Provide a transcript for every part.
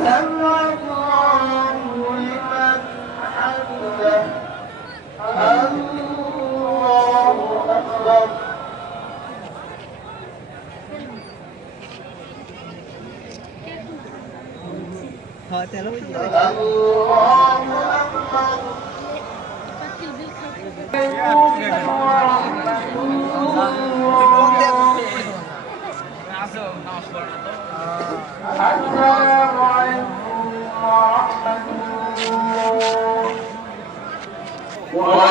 الله أكبر الله أكبر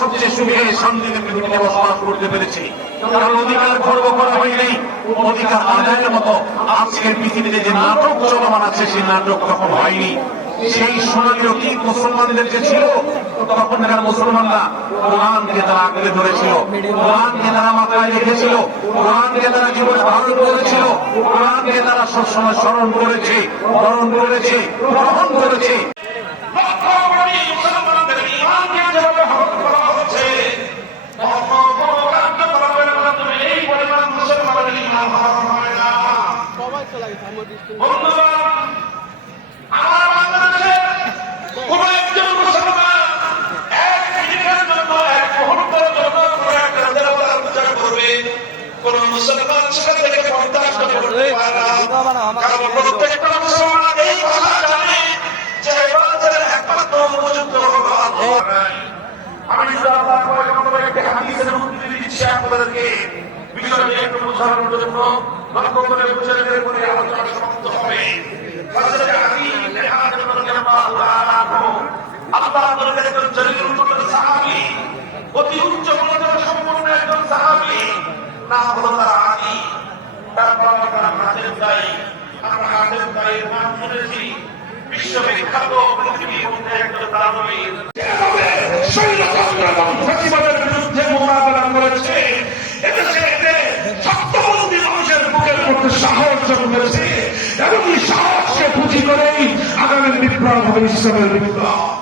সবচেয়ে বসবাস করতে পেরেছি। কারণ অধিকার খর্ব করা হয়নি মতো আজকের পৃথিবীতে যে নাটক চলমান আছে, সেই নাটক তখন হয়নি। সেই সোনালি অতীত মুসলমানদের যে ছিল তখনকার মুসলমানরা কোরআনকে তারা আঁকড়ে ধরেছিল। কোরআনকে তারা মাথায় রেখেছিল। কোরআনকে তারা জীবনে ধারণ করেছিল। কোরআনকে তারা সবসময় স্মরণ করেছে স্মরণ করেছে গ্রহণ করেছে। লক্ষ মুসলমান সেটা থেকে বরদাস্ত করতে পারে না। কারণ প্রত্যেকটা মুসলমান এই কথা জানে যে ইবাদতের একমাত্র উপযুক্ত হলো আল্লাহ। আমি শুধু আল্লাহ একটি হাদিসের উদ্ধৃতি দিচ্ছি আপনাদেরকে বিষয়টি একটু বোঝানোর জন্য লক্ষ্য করে বুঝে বের করে আলোচনা সমাপ্ত হবে। হযরত আলী ইবনে হাতিম রাদিয়াল্লাহু তাআলা আল্লাহ নবীর একজন জলিলুল কদর সাহাবী অতি উচ্চ মর্যাদা সম্পন্ন একজন সাহাবী নাম হলো তার আলী তার বাবা তার হাতের দায়ী আমরা হাতের দায়ের নাম শুনেছি বিশ্ববিখ্যাত ফ্যাসিবাদের বিরুদ্ধে মোকাবেলা করেছে। এদেশে সত্যবন্দী মানুষের বুকের মধ্যে সাহস জন্মেছে। এবং এই সাহসকে পুঁজি করেই আগামী বিপ্লব হবে ইসলামের বিপ্লব